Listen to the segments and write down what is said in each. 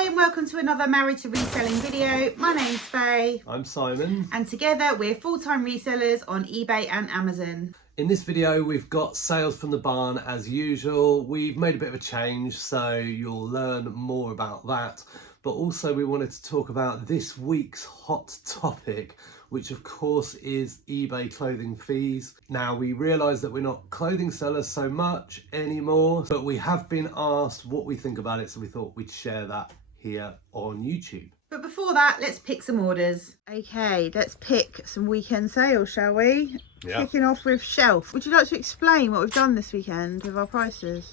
Hi and welcome to another Married to Reselling video. My name's Faye. I'm Simon. And together we're full-time resellers on eBay and Amazon. In this video we've got sales from the barn as usual. We've made a bit of a change, so you'll learn more about that. But also we wanted to talk about this week's hot topic, which of course is eBay clothing fees. Now we realise that we're not clothing sellers so much anymore, but we have been asked what we think about it, so we thought we'd share that here on YouTube. But before that, let's pick some orders. Okay, let's pick some weekend sales, shall we? Yeah. Kicking off with Shelf. Would you like to explain what we've done this weekend with our prices?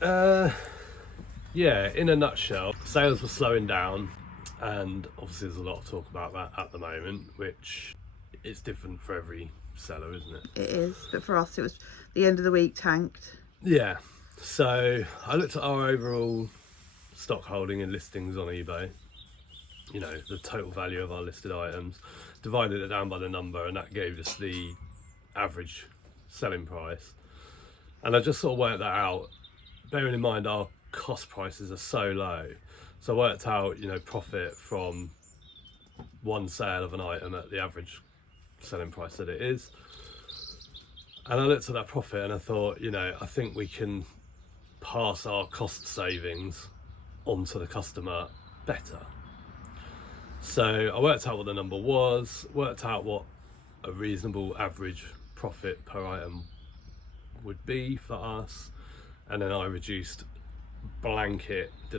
Yeah, in a nutshell, sales were slowing down, and obviously there's a lot of talk about that at the moment, which is different for every seller, isn't it? It is, but for us it was the end of the week tanked. Yeah, so I looked at our overall stock holding and listings on eBay, you know, the total value of our listed items, divided it down by the number, and that gave us the average selling price. And I just sort of worked that out, bearing in mind our cost prices are so low. So I worked out, you know, profit from one sale of an item at the average selling price that it is. And I looked at that profit and I thought, you know, I think we can pass our cost savings onto the customer better. So I worked out what the number was, worked out what a reasonable average profit per item would be for us, and then I did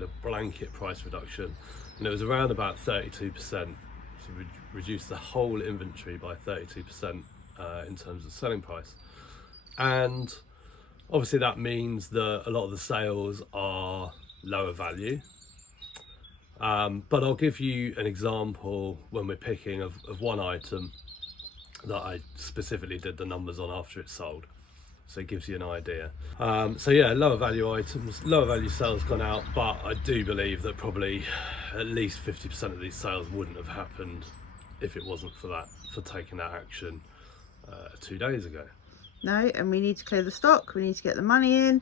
a blanket price reduction, and it was around about 32%. So we reduced the whole inventory by 32% in terms of selling price. And obviously that means that a lot of the sales are lower value. But I'll give you an example when we're picking of one item that I specifically did the numbers on after it's sold. So it gives you an idea. So yeah, lower value items, lower value sales gone out, but I do believe that probably at least 50% of these sales wouldn't have happened if it wasn't for taking that action 2 days ago. No, and we need to clear the stock, we need to get the money in,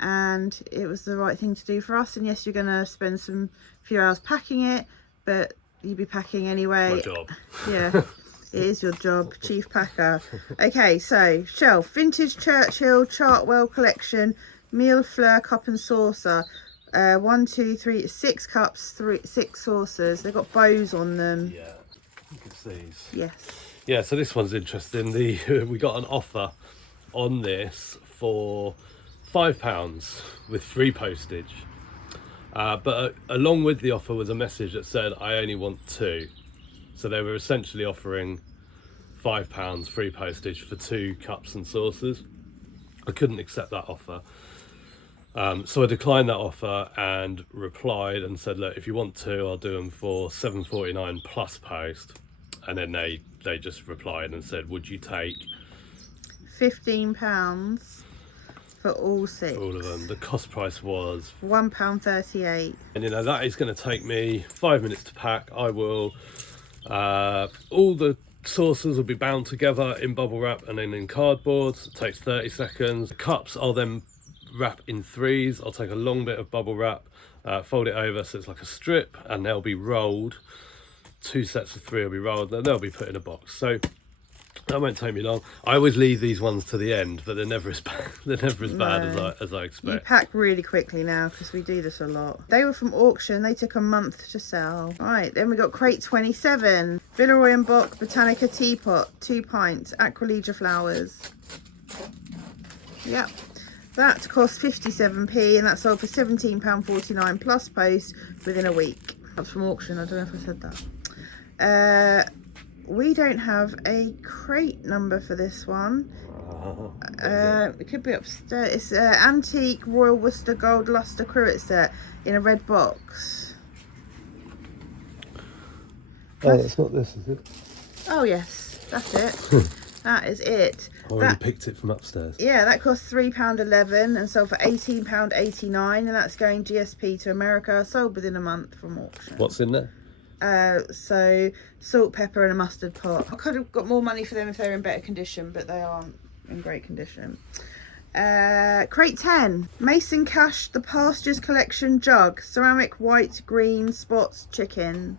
and it was the right thing to do for us. And yes, you're going to spend some few hours packing it, but you'll be packing anyway. It's my job. Yeah. It is your job, chief packer. Okay, so Shelf, vintage Churchill Chartwell collection, meal fleur cup and saucer. 1, 2, 3, 6 cups, 6 saucers. They've got bows on them. Yeah, I think it's these. Yes. Yeah, so this one's interesting. We got an offer on this for £5 with free postage. But along with the offer was a message that said, I only want 2. So they were essentially offering £5 free postage for 2 cups and saucers. I couldn't accept that offer. So I declined that offer and replied and said, look, if you want 2, I'll do them for £7.49 plus post. And then they just replied and said, would you take £15 for all 6? For all of them. The cost price was £1.38. And you know, that is going to take me 5 minutes to pack. I will all the saucers will be bound together in bubble wrap and then in cardboard. It takes 30 seconds. The cups I'll then wrap in 3s. I'll take a long bit of bubble wrap, fold it over so it's like a strip, and they'll be rolled. 2 sets of 3 will be rolled, then they'll be put in a box. So that won't take me long. I always leave these ones to the end, but they're never as bad. They're never as bad as I expect. You pack really quickly now because we do this a lot. They were from auction. They took a month to sell. Right, then we got crate 27. Villeroy and Bock Botanica teapot, 2 pints, Aqualegia flowers. Yep. That cost 57p and that sold for £17.49 plus post within a week. That's from auction. I don't know if I said that. We don't have a crate number for this one. It could be upstairs. It's antique Royal Worcester Gold Luster Cruet set in a red box. Oh, it's not this, is it? Oh yes, that's it. That is it. I already picked it from upstairs. Yeah, that cost £3.11 and sold for £18.89, and that's going GSP to America. Sold within a month from auction. What's in there? So salt, pepper and a mustard pot. I could have got more money for them if they were in better condition, but they aren't in great condition. Crate 10, Mason Cash The Pastures Collection Jug, ceramic white, green, spots, chicken.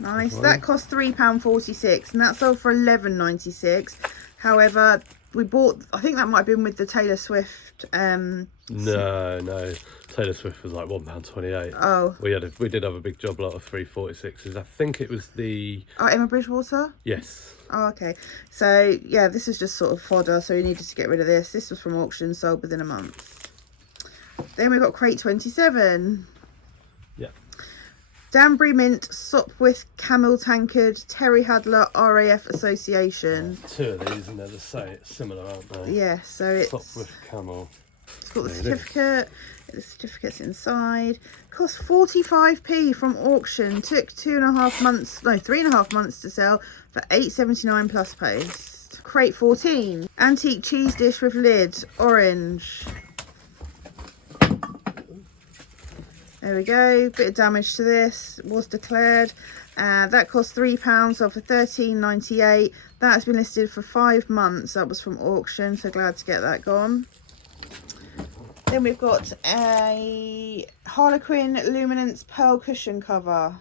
Nice. That cost £3.46 and that sold for £11.96. However, we bought, I think that might have been with the Taylor Swift. No. Taylor Swift was like £1.28. Oh. We did have a big job lot of 3.46s. I think it was the. Oh, Emma Bridgewater. Yes. Oh, okay. So yeah, this is just sort of fodder. So we needed to get rid of this. This was from auction, sold within a month. Then we've got crate 27. Yeah. Danbury Mint Sopwith Camel Tankard Terry Hadler RAF Association. Two of these, and they're the same, similar, aren't they? Yeah, so it's Sopwith Camel. It's got the certificate. The certificate's inside. Cost 45p from auction. Took 3.5 months to sell for £8.79 plus post. Crate 14. Antique cheese dish with lid, orange. There we go. Bit of damage to this. Was declared. That cost £3, sold for £13.98. That has been listed for 5 months. That was from auction, so glad to get that gone. Then we've got a Harlequin Luminance Pearl Cushion cover.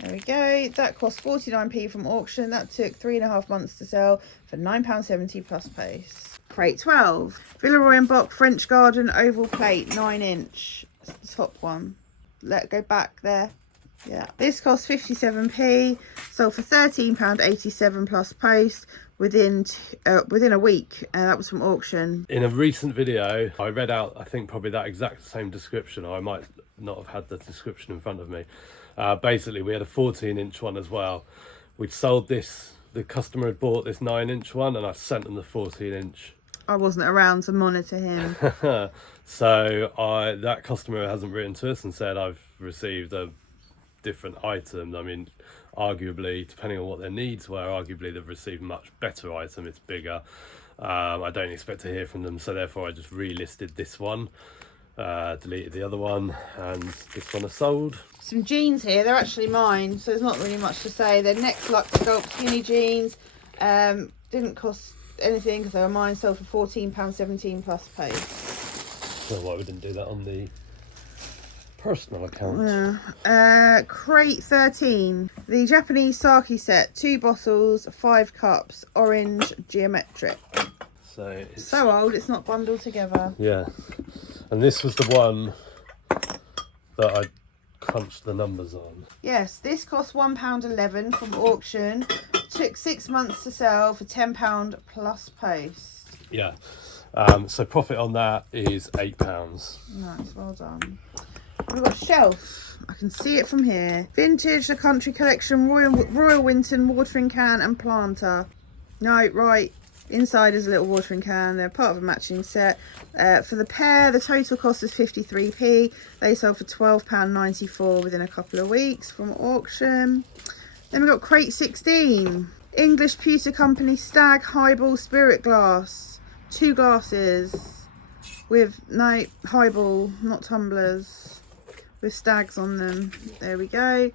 There we go. That cost 49p from auction. That took 3.5 months to sell for £9.70 plus post. Crate 12. Villeroy & Boch French Garden Oval Plate 9-inch. It's the top one. Let it go back there. Yeah. This cost 57p. Sold for £13.87 plus post. Within a week. That was from auction. In a recent video, I read out, I think, probably that exact same description. I might not have had the description in front of me. Basically, we had a 14-inch one as well. We'd sold this, the customer had bought this 9-inch one, and I sent them the 14-inch. I wasn't around to monitor him. So that customer hasn't written to us and said, I've received a different item. I mean, arguably, depending on what their needs were, arguably they've received a much better item. It's bigger. I don't expect to hear from them, so therefore I just relisted this one, deleted the other one, and this one is sold. Some jeans here, they're actually mine, so there's not really much to say. They're Next Luck Sculpt skinny jeans. Didn't cost anything because they were mine, sold for £14.17 plus post. I don't know why we didn't do that on the personal account. Crate 13. The Japanese sake set, 2 bottles, 5 cups, orange, geometric. So it's so old, it's not bundled together. Yeah, and this was the one that I crunched the numbers on. Yes, this cost £1.11 from auction. Took 6 months to sell for £10 plus post. Yeah, so profit on that is £8. Nice, well done. We've got a shelf. I can see it from here. Vintage, the Country Collection, Royal Winton watering can and planter. No, right. Inside is a little watering can. They're part of a matching set. For the pair, the total cost is 53p. They sold for £12.94 within a couple of weeks from auction. Then we've got crate 16. English Pewter Company Stag Highball Spirit Glass. 2 glasses with no highball, not tumblers, with stags on them. There we go.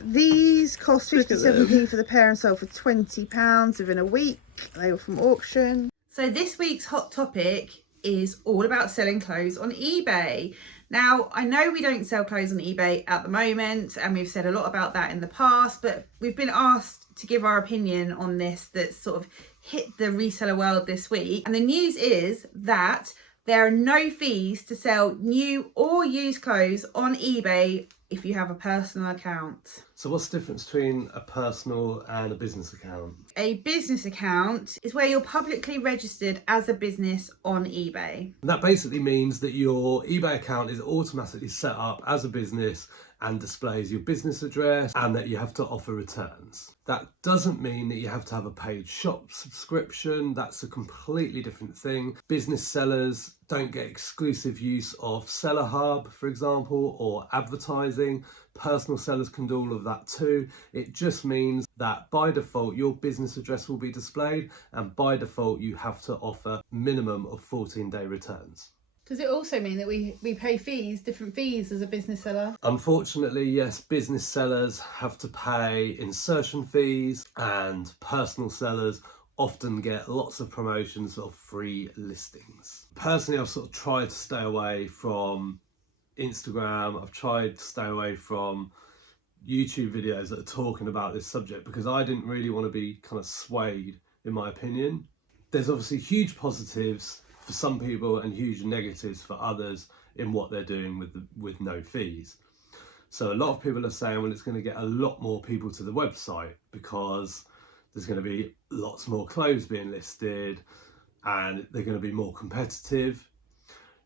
These cost 57p for the pair and sold for £20 within a week. They were from auction. So this week's hot topic is all about selling clothes on eBay. Now, I know we don't sell clothes on eBay at the moment, and we've said a lot about that in the past, but we've been asked to give our opinion on this that sort of hit the reseller world this week. And the news is that there are no fees to sell new or used clothes on eBay if you have a personal account. So what's the difference between a personal and a business account? A business account is where you're publicly registered as a business on eBay. And that basically means that your eBay account is automatically set up as a business and displays your business address, and that you have to offer returns. That doesn't mean that you have to have a paid shop subscription. That's a completely different thing. Business sellers don't get exclusive use of Seller Hub, for example, or advertising. Personal sellers can do all of that too. It just means that by default, your business address will be displayed, and by default, you have to offer minimum of 14-day returns. Does it also mean that we pay fees, different fees as a business seller? Unfortunately, yes, business sellers have to pay insertion fees, and personal sellers often get lots of promotions of free listings. Personally, I've sort of tried to stay away from Instagram. I've tried to stay away from YouTube videos that are talking about this subject because I didn't really want to be kind of swayed in my opinion. There's obviously huge positives for some people and huge negatives for others in what they're doing with no fees. So a lot of people are saying, well, it's going to get a lot more people to the website because there's going to be lots more clothes being listed and they're going to be more competitive.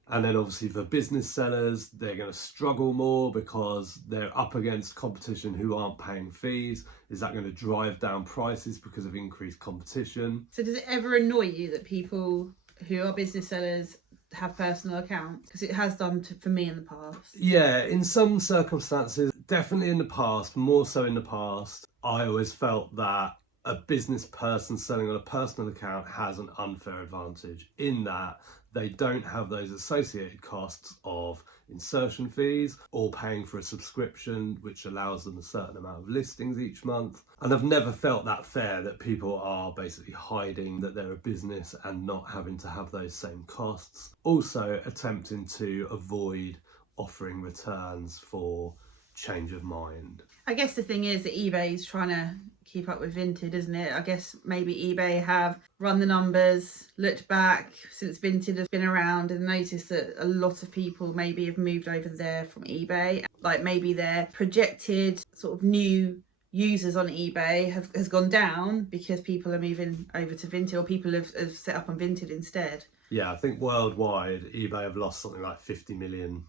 And then obviously for business sellers, they're going to struggle more because they're up against competition who aren't paying fees. Is that going to drive down prices because of increased competition? So does it ever annoy you that people who are business sellers have personal accounts? Because it has done for me in the past. Yeah, in some circumstances, definitely in the past, more so in the past, I always felt that a business person selling on a personal account has an unfair advantage in that they don't have those associated costs of insertion fees or paying for a subscription, which allows them a certain amount of listings each month. And I've never felt that fair that people are basically hiding that they're a business and not having to have those same costs. Also attempting to avoid offering returns for change of mind. I guess the thing is that eBay's trying to keep up with Vinted, isn't it? I guess maybe eBay have run the numbers, looked back since Vinted has been around and noticed that a lot of people maybe have moved over there from eBay. Like maybe their projected sort of new users on eBay has gone down because people are moving over to Vinted, or people have set up on Vinted instead. Yeah, I think worldwide eBay have lost something like 50 million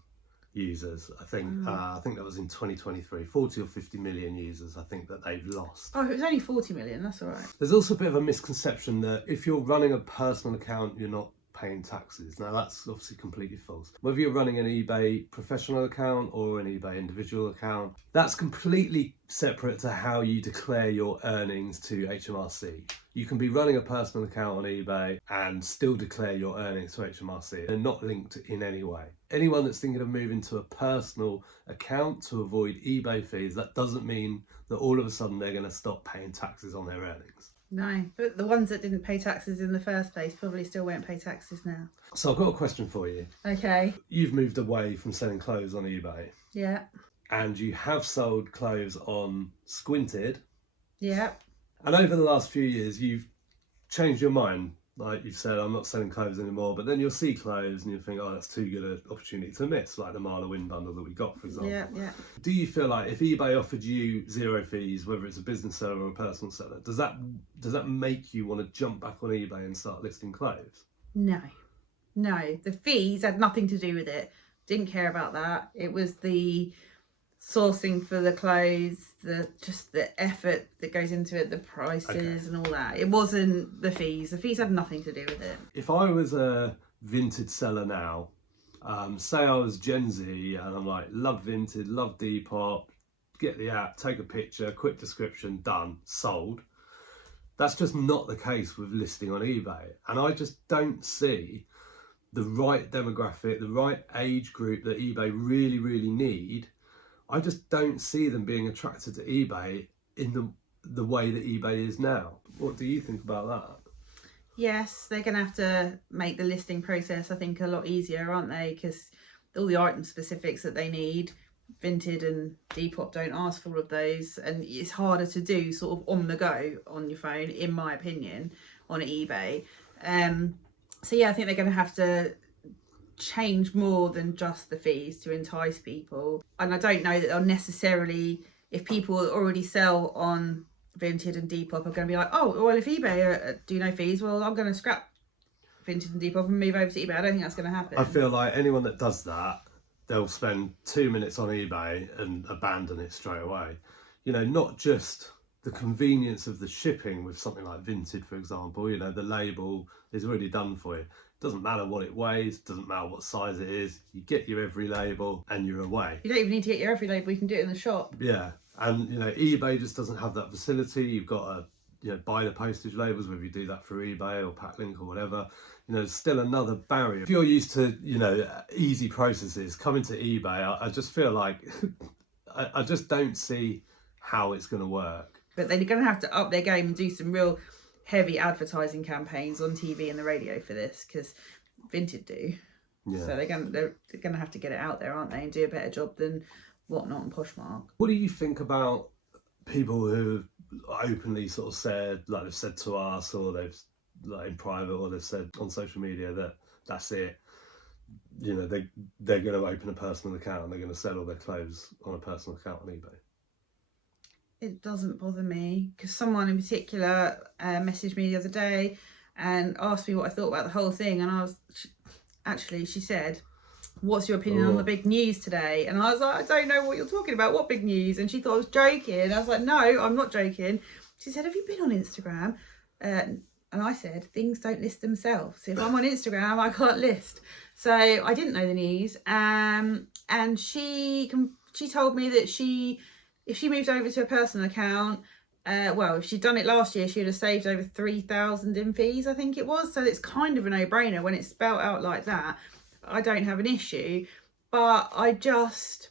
users. I think that was in 2023, 40 or 50 million users I think that they've lost. Oh, it was only 40 million, that's all right. There's also a bit of a misconception that if you're running a personal account, you're not paying taxes. Now that's obviously completely false. Whether you're running an eBay professional account or an eBay individual account, that's completely separate to how you declare your earnings to HMRC. You can be running a personal account on eBay and still declare your earnings to HMRC. They're not linked in any way. Anyone that's thinking of moving to a personal account to avoid eBay fees, that doesn't mean that all of a sudden they're going to stop paying taxes on their earnings. No, but the ones that didn't pay taxes in the first place probably still won't pay taxes now. So I've got a question for you. Okay. You've moved away from selling clothes on eBay. Yeah. And you have sold clothes on Squinted. Yeah. And over the last few years, you've changed your mind. Like you've said, I'm not selling clothes anymore, but then you'll see clothes and you think, oh, that's too good an opportunity to miss, like the Marla Win bundle that we got, for example. Yeah, yeah. Do you feel like if eBay offered you zero fees, whether it's a business seller or a personal seller, does that make you want to jump back on eBay and start listing clothes? No. The fees had nothing to do with it. Didn't care about that. It was the sourcing for the clothes, just the effort that goes into it, the prices and all that. It wasn't the fees. The fees had nothing to do with it. If I was a Vinted seller now, say I was Gen Z and I'm like, love Vinted, love Depop, get the app, take a picture, quick description, done, sold. That's just not the case with listing on eBay. And I just don't see the right demographic, the right age group that eBay really, really need. I just don't see them being attracted to eBay in the way that eBay is now. What do you think about that? Yes, they're going to have to make the listing process, I think, a lot easier, aren't they? Because all the item specifics that they need, Vinted and Depop don't ask for all of those, and it's harder to do sort of on the go on your phone, in my opinion, on eBay. So yeah, I think they're going to have to change more than just the fees to entice people. And I don't know that they'll necessarily, if people already sell on Vinted and Depop, are going to be like, oh, well, if eBay do no fees, well, I'm going to scrap Vinted and Depop and move over to eBay. I don't think that's going to happen. I feel like anyone that does that, they'll spend 2 minutes on eBay and abandon it straight away. You know, not just the convenience of the shipping with something like Vinted, for example, you know, the label is already done for you. Doesn't matter what it weighs, doesn't matter what size it is, you get your every label and you're away. You don't even need to get your every label, you can do it in the shop. Yeah, and you know, eBay just doesn't have that facility. You've got to, buy the postage labels, whether you do that through eBay or Packlink or whatever, there's still another barrier. If you're used to, easy processes, coming to eBay, I just feel like I just don't see how it's going to work. But they're going to have to up their game and do some real heavy advertising campaigns on TV and the radio for this, because Vinted do. Yeah. So they're going to have to get it out there, aren't they, and do a better job than Whatnot and Poshmark. What do you think about people who have openly sort of said, like they've said to us, or they've like in private, or they've said on social media that that's it? They're going to open a personal account and they're going to sell all their clothes on a personal account on eBay. It doesn't bother me, because someone in particular messaged me the other day and asked me what I thought about the whole thing, and she said, "What's your opinion on the big news today?" And I was like, "I don't know what you're talking about. What big news?" And she thought I was joking. I was like, "No, I'm not joking." She said, "Have you been on Instagram?" And I said, "Things don't list themselves. So if I'm on Instagram, I can't list." So I didn't know the news. And she told me that if she moved over to a personal account, if she'd done it last year, she would have saved over 3,000 in fees, I think it was. So it's kind of a no-brainer when it's spelt out like that. I don't have an issue, but I just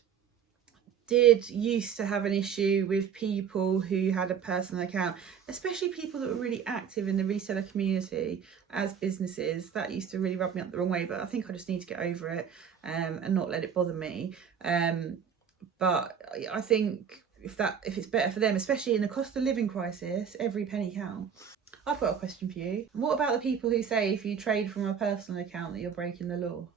did used to have an issue with people who had a personal account, especially people that were really active in the reseller community as businesses. That used to really rub me up the wrong way, but I think I just need to get over it and not let it bother me. But I think if it's better for them, especially in the cost of living crisis, every penny counts. I've got a question for you. What about the people who say if you trade from a personal account that you're breaking the law?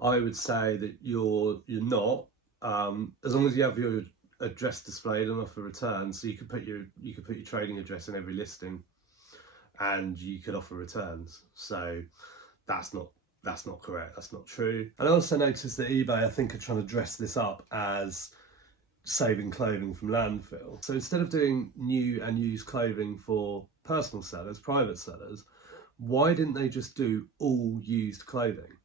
I would say that you're not, as long as you have your address displayed and offer returns. So you could put your trading address in every listing, and you could offer returns. So that's not correct. That's not true. And I also noticed that eBay, I think, are trying to dress this up as saving clothing from landfill. So instead of doing new and used clothing for personal sellers, private sellers, why didn't they just do all used clothing?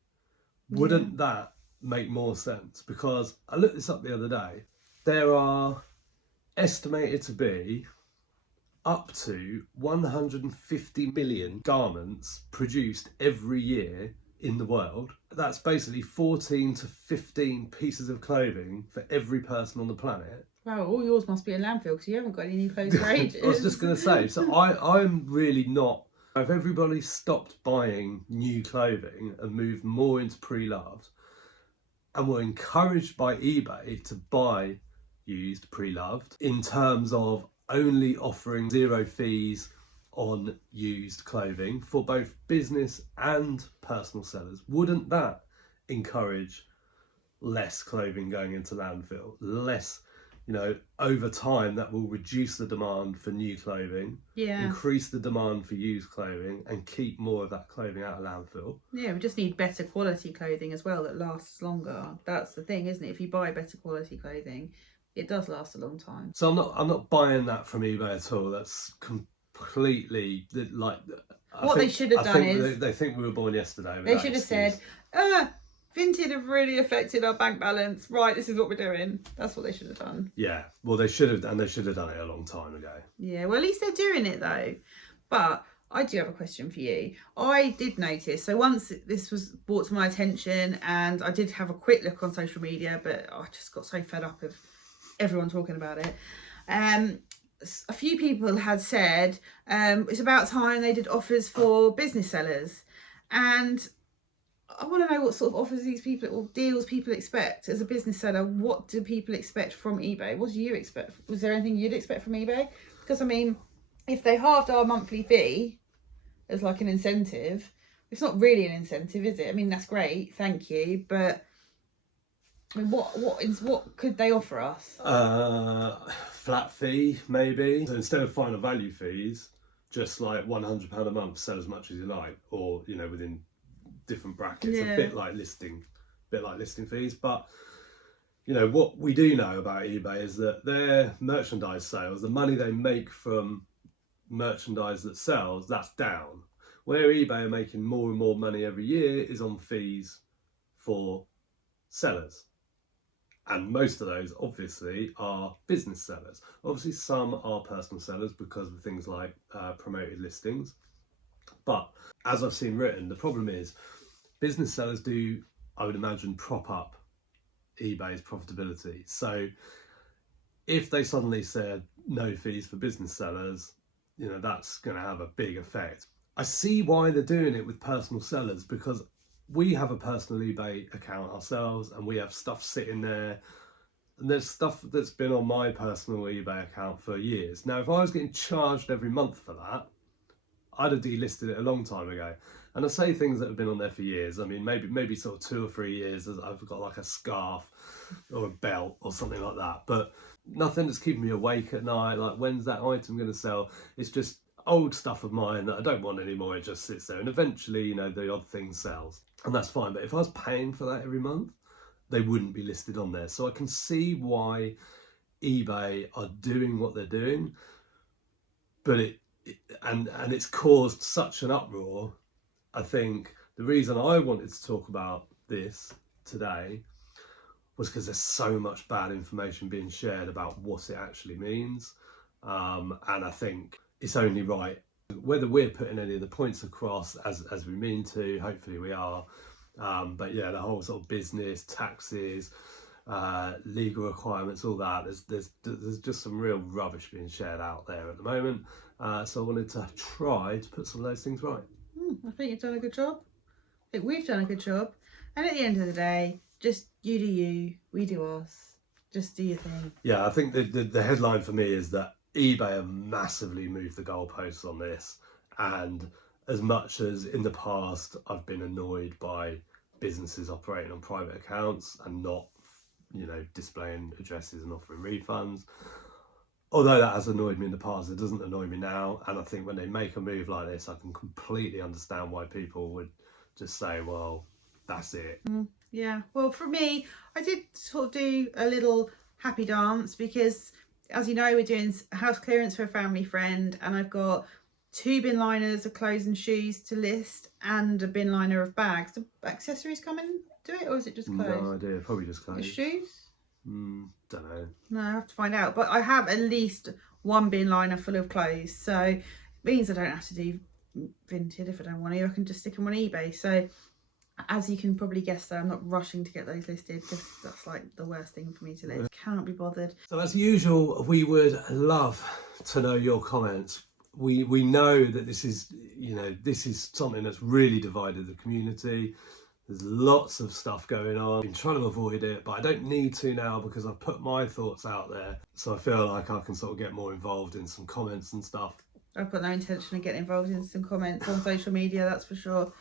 Wouldn't that make more sense? Because I looked this up the other day. There are estimated to be up to 150 million garments produced every year in the world. That's basically 14 to 15 pieces of clothing for every person on the planet. Wow, all yours must be in landfill because you haven't got any new clothes for ages. I was just going to say, so I'm really not. If everybody stopped buying new clothing and moved more into pre-loved, and were encouraged by eBay to buy used pre-loved in terms of only offering 0 fees on used clothing for both business and personal sellers, wouldn't that encourage less clothing going into landfill? Less, over time that will reduce the demand for new clothing, increase the demand for used clothing, and keep more of that clothing out of landfill. Yeah, we just need better quality clothing as well that lasts longer. That's the thing, isn't it? If you buy better quality clothing, it does last a long time. So I'm not buying that from eBay at all. That's completely like what they should have done is they think we were born yesterday. They should have said, Vinted have really affected our bank balance. Right, this is what we're doing. That's what they should have done. Yeah, well, they should have, and they should have done it a long time ago. Yeah, well, at least they're doing it though. But I do have a question for you. I did notice, so once this was brought to my attention, and I did have a quick look on social media, but I just got so fed up of everyone talking about it. A few people had said it's about time they did offers for business sellers, and I want to know what sort of offers these people or deals people expect as a business seller. What do people expect from eBay? What do you expect? Was there anything you'd expect from eBay? Because I mean, if they halved our monthly fee as like an incentive, it's not really an incentive, is it? I mean, that's great, thank you, but I mean, what could they offer us? Flat fee, maybe. So instead of final value fees, just like £100 a month, sell as much as you like, or within different brackets. A bit like listing fees. But what we do know about eBay is that their merchandise sales, the money they make from merchandise that sells, that's down. Where eBay are making more and more money every year is on fees for sellers. And most of those obviously are business sellers. Obviously some are personal sellers because of things like promoted listings. But as I've seen written, the problem is business sellers do, I would imagine, prop up eBay's profitability. So if they suddenly said no fees for business sellers, you know, that's going to have a big effect. I see why they're doing it with personal sellers, because we have a personal eBay account ourselves and we have stuff sitting there, and there's stuff that's been on my personal eBay account for years. Now, if I was getting charged every month for that, I'd have delisted it a long time ago. And I say things that have been on there for years. I mean, maybe sort of 2 or 3 years. I've got like a scarf or a belt or something like that, but nothing that's keeping me awake at night. Like, when's that item going to sell? It's just old stuff of mine that I don't want anymore. It just sits there, and eventually, you know, the odd thing sells, and that's fine. But if I was paying for that every month, they wouldn't be listed on there. So I can see why eBay are doing what they're doing, but it's caused such an uproar. I think the reason I wanted to talk about this today was because there's so much bad information being shared about what it actually means, and I think it's only right, whether we're putting any of the points across as we mean to. Hopefully we are, but yeah, the whole sort of business, taxes, legal requirements, all that, there's just some real rubbish being shared out there at the moment, so I wanted to try to put some of those things right. I think you've done a good job. I think we've done a good job, and at the end of the day, just you do you, we do us. Just do your thing. Yeah, I think the headline for me is that eBay have massively moved the goalposts on this, and as much as in the past I've been annoyed by businesses operating on private accounts and not, you know, displaying addresses and offering refunds, although that has annoyed me in the past, it doesn't annoy me now. And I think when they make a move like this, I can completely understand why people would just say, well, that's it. Yeah, well, for me, I did sort of do a little happy dance because, as you know, we're doing house clearance for a family friend, and I've got 2 bin liners of clothes and shoes to list and a bin liner of bags. Do accessories come into it, or is it just clothes? No idea, probably just clothes. The shoes? Don't know. No, I have to find out. But I have at least 1 bin liner full of clothes, so it means I don't have to do Vinted if I don't want to. I can just stick them on eBay. So as you can probably guess, though, I'm not rushing to get those listed because that's like the worst thing for me to list. Cannot be bothered. So as usual, we would love to know your comments. We know that this is, you know, this is something that's really divided the community. There's lots of stuff going on. I've been trying to avoid it, but I don't need to now because I've put my thoughts out there. So I feel like I can sort of get more involved in some comments and stuff. I've got no intention of getting involved in some comments on social media, that's for sure.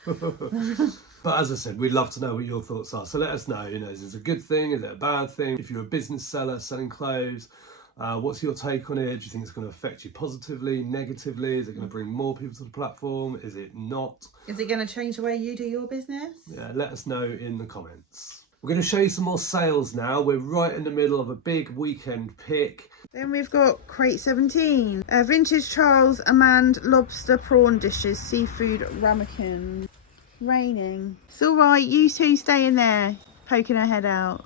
But as I said, we'd love to know what your thoughts are. So let us know, you know, is this a good thing? Is it a bad thing? If you're a business seller selling clothes, what's your take on it? Do you think it's going to affect you positively, negatively? Is it going to bring more people to the platform? Is it not? Is it going to change the way you do your business? Yeah, let us know in the comments. We're going to show you some more sales now. We're right in the middle of a big weekend pick. Then we've got crate 17. Vintage Charles Amand lobster prawn dishes, seafood ramekin. Raining. It's all right. You two stay in there, poking her head out.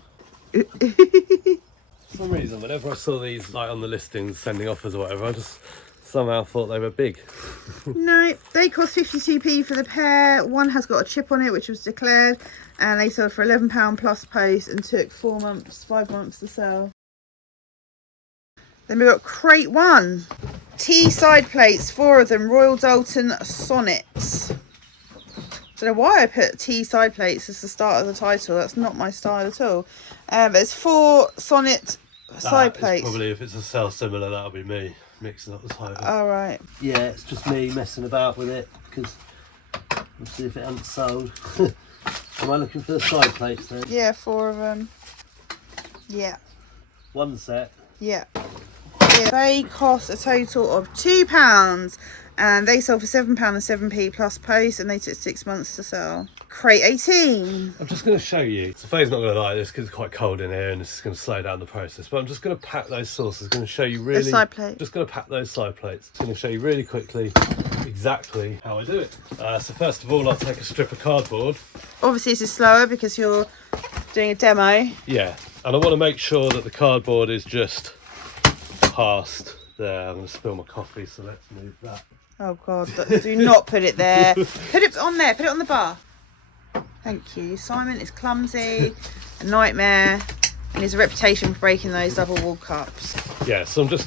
For some reason, whenever I saw these like on the listings, sending offers or whatever, I just somehow thought they were big. No, they cost 52p for the pair. One has got a chip on it, which was declared, and they sold for £11 plus post and took 5 months to sell. Then we've got crate 1. Tea side plates, 4 of them, Royal Dalton Sonnets. Don't know why I put tea side plates as the start of the title. That's not my style at all. There's 4 sonnet side plates. Probably if it's a sell similar, that'll be me mixing up the title. All right. Yeah, it's just me messing about with it because we'll see if it hasn't sold. Am I looking for the side plates then? Yeah, 4 of them. Yeah. 1 set. Yeah. They cost a total of £2. And they sold for £7 and 7p plus post, and they took 6 months to sell. Crate 18. I'm just going to show you. So Faye's not going to like this because it's quite cold in here and this is going to slow down the process. But I'm just going to pack those sauces. Going to show you really. The side plate. Just going to pack those side plates. Going to show you really quickly exactly how I do it. So first of all, I'll take a strip of cardboard. Obviously, this is slower because you're doing a demo. Yeah. And I want to make sure that the cardboard is just past there. I'm going to spill my coffee, so let's move that. Oh God, do not put it there. Put it on there, put it on the bar. Thank you. Simon is clumsy, a nightmare, and has a reputation for breaking those double wall cups. Yeah, so I'm just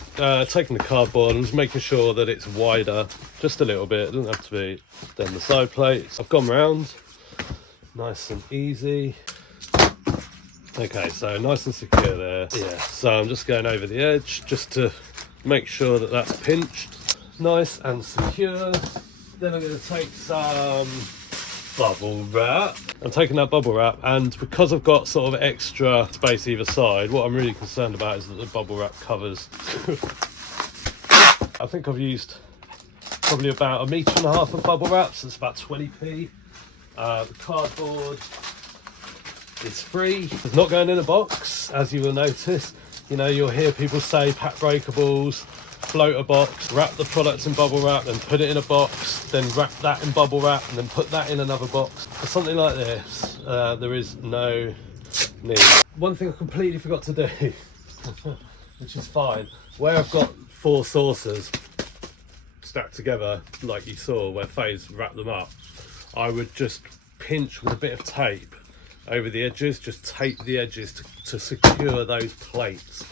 taking the cardboard and just making sure that it's wider, just a little bit. It doesn't have to be. Then the side plates. I've gone round, nice and easy. Okay, so nice and secure there. Yeah, so I'm just going over the edge just to make sure that that's pinched, nice and secure. Then I'm going to take some bubble wrap. I'm taking that bubble wrap, and because I've got sort of extra space either side, what I'm really concerned about is that the bubble wrap covers. I think I've used probably about 1.5 meters of bubble wrap, so it's about 20p. The cardboard is free. It's not going in a box, as you will notice. You know, you'll hear people say pack breakables, float a box, wrap the products in bubble wrap, then put it in a box, then wrap that in bubble wrap, and then put that in another box. For something like this, there is no need. One thing I completely forgot to do, which is fine, where I've got 4 saucers stacked together, like you saw, where Faye's wrapped them up, I would just pinch with a bit of tape over the edges, just tape the edges to secure those plates.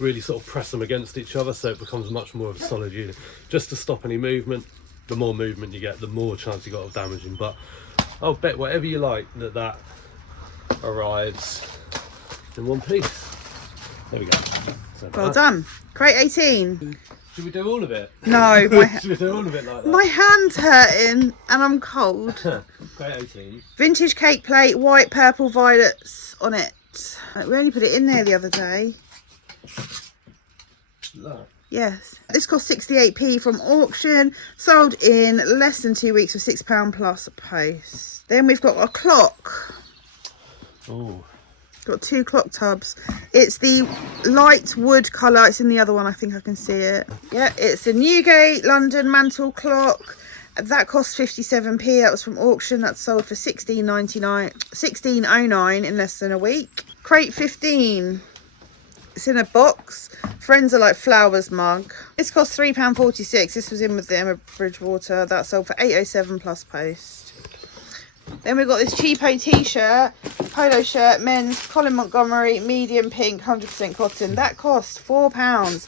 Really sort of press them against each other so it becomes much more of a solid unit, just to stop any movement. The more movement you get, the more chance you got of damaging. But I'll bet whatever you like that arrives in one piece. There we go. So Well done. Crate 18. Should we do all of it? No, Should we do all of it like that? my hand's hurting and I'm cold. Crate 18. Vintage cake plate, white, purple, violets on it. We only put it in there the other day. Look. Yes. This cost 68p from auction, sold in less than 2 weeks for £6 plus post. Then we've got a clock. Oh. Got 2 clock tubs. It's the light wood colour. It's in the other one. I think I can see it. Yeah, it's a Newgate London mantle clock. That cost 57p. That was from auction. That's sold for £16.09 in less than a week. Crate 15. It's in a box. Friends Are Like Flowers mug. This cost £3.46. This was in with the Emma Bridgewater. That sold for £8.07 plus post. Then we've got this cheapo t-shirt, polo shirt, men's, Colin Montgomery, medium pink, 100% cotton. That cost £4.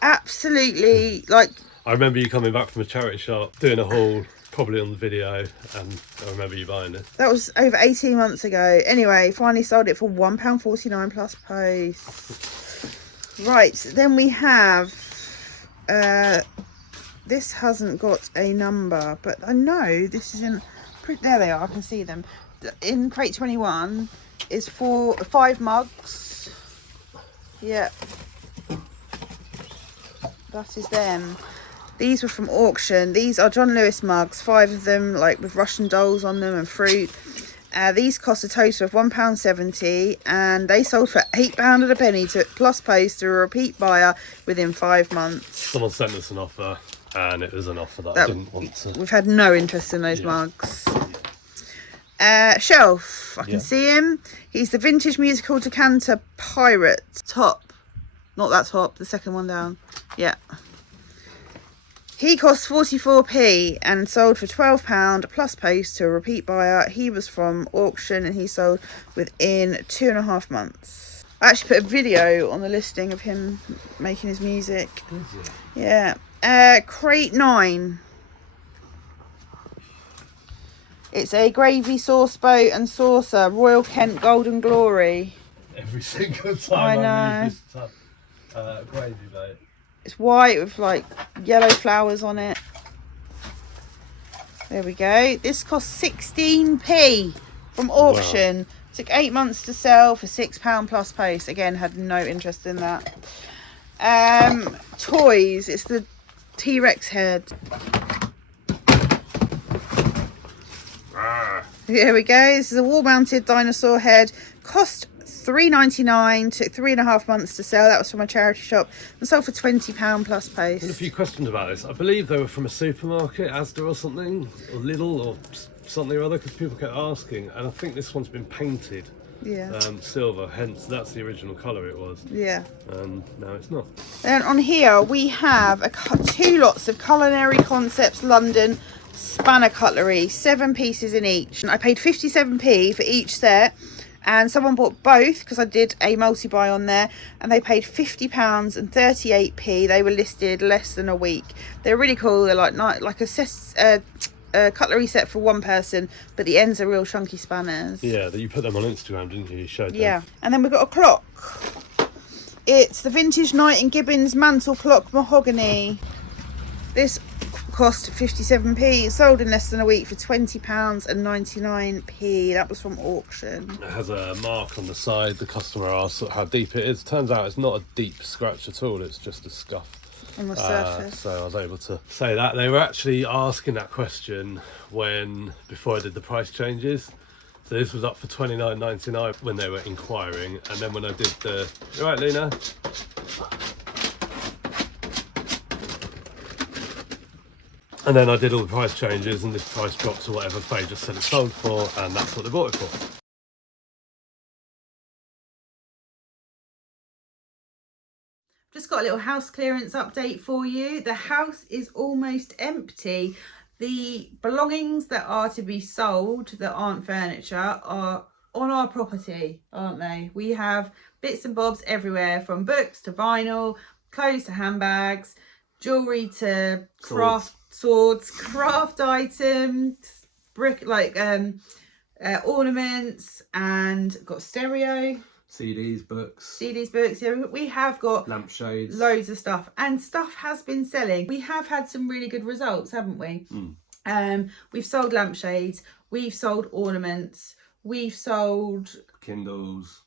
Absolutely, like... I remember you coming back from a charity shop, doing a haul, probably on the video, and I remember you buying it. That was over 18 months ago. Anyway, finally sold it for £1.49 plus post. Right, then we have... this hasn't got a number, but I know this is in... There they are, I can see them. In crate 21 is 5 mugs. Yeah. That is them. These were from auction. These are John Lewis mugs, 5 of them, like with Russian dolls on them and fruit. These cost a total of £1.70 and they sold for £8 at a penny to plus post to a repeat buyer within 5 months. Someone sent us an offer and it was an offer that I didn't want to. We've had no interest in those mugs. Shelf, I can see him. He's the vintage musical decanter pirate top. Not that top, the second one down. Yeah. He cost 44p and sold for £12 plus post to a repeat buyer. He was from auction and he sold within 2.5 months. I actually put a video on the listing of him making his music. Yeah. Crate 9. It's a gravy sauce boat and saucer, Royal Kent Golden Glory. Every single time I use this gravy boat. It's white with like yellow flowers on it. There we go. This cost 16p from auction. Wow. Took 8 months to sell for £6 plus post. Again, had no interest in that. Toys. It's the T-Rex head. Here we go. This is a wall-mounted dinosaur head. Cost £3.99. Took 3.5 months to sell. That was from a charity shop and sold for £20 plus post. I had a few questions about this. I believe they were from a supermarket, Asda or something, or Lidl or something or other, because people kept asking. And I think this one's been painted. Yeah. silver, hence that's the original colour it was. Yeah. Now it's not. Then on here we have 2 lots of Culinary Concepts London spanner cutlery, 7 pieces in each. I paid 57p for each set, and someone bought both because I did a multi-buy on there, and they paid £50 and 38p. They were listed less than a week. They're really cool. They're like a cutlery set for one person, but the ends are real chunky spanners. Yeah, that you put them on Instagram, didn't you? You showed them. Yeah, and then we've got a clock. It's the vintage Knight & Gibbons mantle clock mahogany. This cost 57p. It sold in less than a week for £20 and 99p. That was from auction. It has a mark on the side. The customer asked how deep it is. Turns out it's not a deep scratch at all. It's just a scuff On the surface. So I was able to say that. They were actually asking that question before I did the price changes. So this was up for £29.99 when they were inquiring, and then when I did the... You right, Luna? And then I did all the price changes, and this price dropped to whatever Faye just said it sold for, and that's what they bought it for. Just got a little house clearance update for you. The house is almost empty. The belongings that are to be sold that aren't furniture are on our property, aren't they? We have bits and bobs everywhere, from books to vinyl, clothes to handbags, jewellery to swords, craft items, ornaments, and got stereo. CDs, books. Yeah, we have got lampshades, loads of stuff, and stuff has been selling. We have had some really good results, haven't we? We've sold lampshades, we've sold ornaments, we've sold Kindles,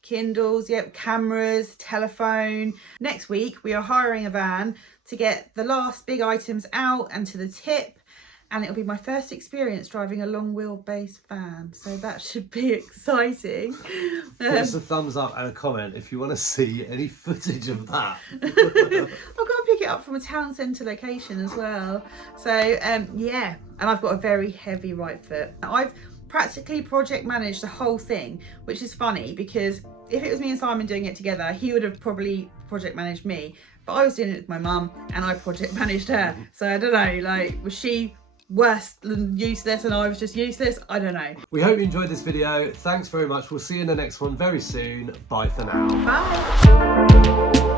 yep, cameras, telephone. Next week we are hiring a van to get the last big items out and to the tip, and it'll be my first experience driving a long wheelbase van, so that should be exciting. Give us a thumbs up and a comment if you want to see any footage of that. I've got to pick it up from a town centre location as well. So yeah, and I've got a very heavy right foot. I've practically project managed the whole thing, which is funny because if it was me and Simon doing it together, he would have probably project managed me, but I was doing it with my mum and I project managed her. So I don't know, like, was she worse than useless and I was just useless? I don't know. We hope you enjoyed this video. Thanks very much. We'll see you in the next one very soon. Bye for now. Bye.